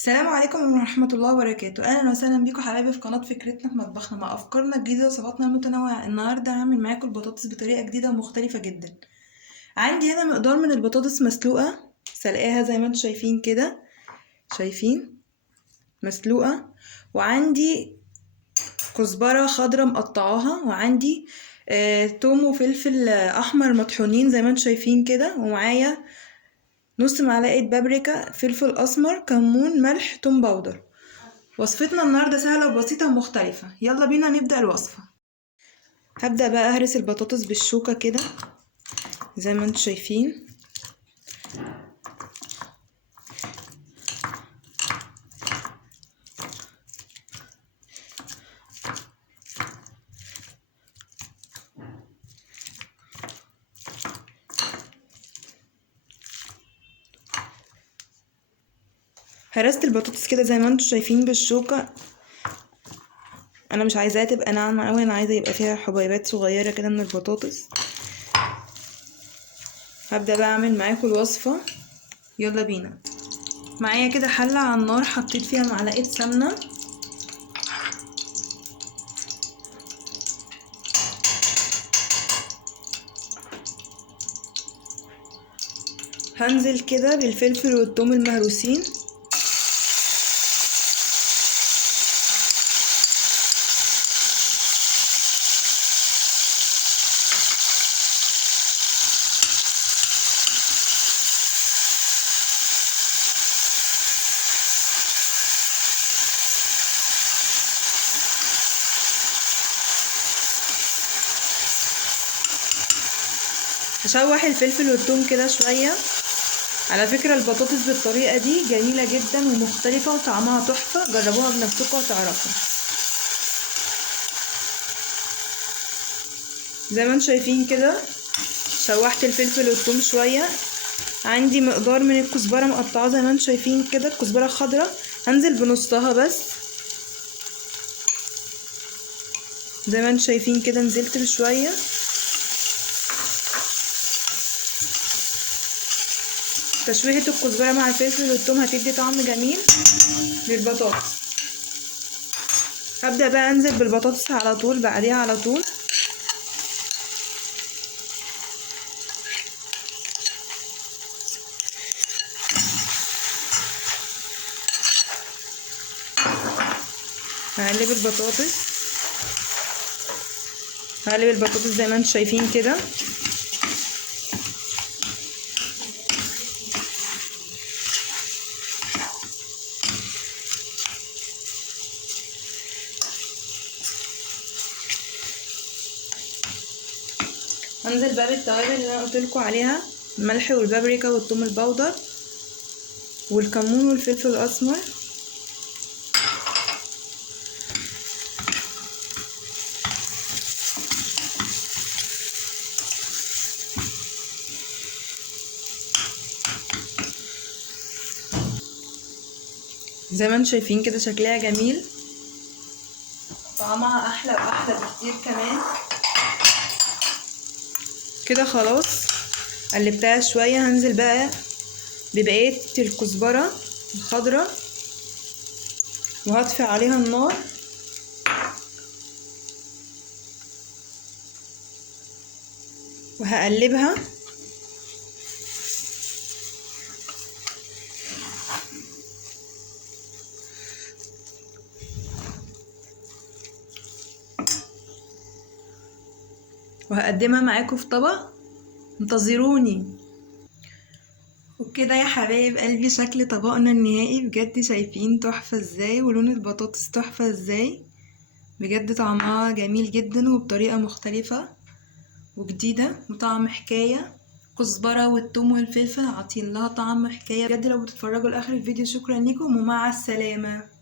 السلام عليكم ورحمة الله وبركاته. أهلا وسهلا بيكم حبايبي في قناة فكرتنا في مطبخنا مع أفكارنا الجديدة وصفاتنا المتنوعة. النهاردة هعمل معاكم البطاطس بطريقة جديدة ومختلفة جدا. عندي هنا مقدار من البطاطس مسلوقة، سلقاها زي ما انتم شايفين كده، شايفين مسلوقة. وعندي كزبرة خضرة مقطعاها، وعندي توم وفلفل أحمر مطحونين زي ما انتم شايفين كده، ومعايا نص معلقة بابريكا، فلفل أسمر، كمون، ملح، توم باودر. وصفتنا النهاردة سهلة وبسيطة ومختلفة. يلا بينا نبدأ الوصفة. هبدأ بقى أهرس البطاطس بالشوكة كده زي ما انتم شايفين. هرست البطاطس كده زي ما انتم شايفين بالشوكة. انا مش عايزاها تبقى ناعمة اوي، انا عايزة يبقى فيها حبيبات صغيرة كده من البطاطس. هبدأ بقى اعمل معاكم الوصفة. يلا بينا. معايا كده حلة على النار، حطيت فيها معلقة سمنة، هنزل كده بالفلفل والثوم المهروسين، هشوح الفلفل والثوم كده شوية. على فكرة البطاطس بالطريقة دي جميلة جدا ومختلفة وطعمها تحفة، جربوها بنفسكم وتعرفوا. زي ما انتم شايفين كده شوحت الفلفل والثوم شوية. عندي مقدار من الكزبرة مقطعة زي ما انتم شايفين كده، الكزبرة خضراء، هنزل بنصها بس زي ما انتم شايفين كده، نزلت بشوية. تشويحة الكزبرة مع الفلفل والثوم هتدي طعم جميل للبطاطس. هبدأ بقى انزل بالبطاطس على طول بعديها على طول. هقلب البطاطس زي ما انتم شايفين كده. هنزل بقى بالتوابل اللي انا قلتلكوا عليها، الملح والبابريكا والثوم البودر والكمون والفلفل الاسمر. زي ما انتم شايفين كده شكلها جميل، طعمها احلى واحلى بكتير كمان. كده خلاص قلبتها شويه. هنزل بقى ببقيه الكزبره الخضراء وهطفي عليها النار، وهقلبها. وهقدمها معاكم في طبق، انتظروني. وبكده يا حبايب قلبي شكل طبقنا النهائي بجد، شايفين تحفة ازاي ولون البطاطس تحفة ازاي. بجد طعمها جميل جدا وبطريقة مختلفة وجديدة وطعم حكاية. كزبرة والثوم والفلفل عاطين لها طعم حكاية بجد. لو بتتفرجوا لاخر الفيديو شكرا لكم ومع السلامة.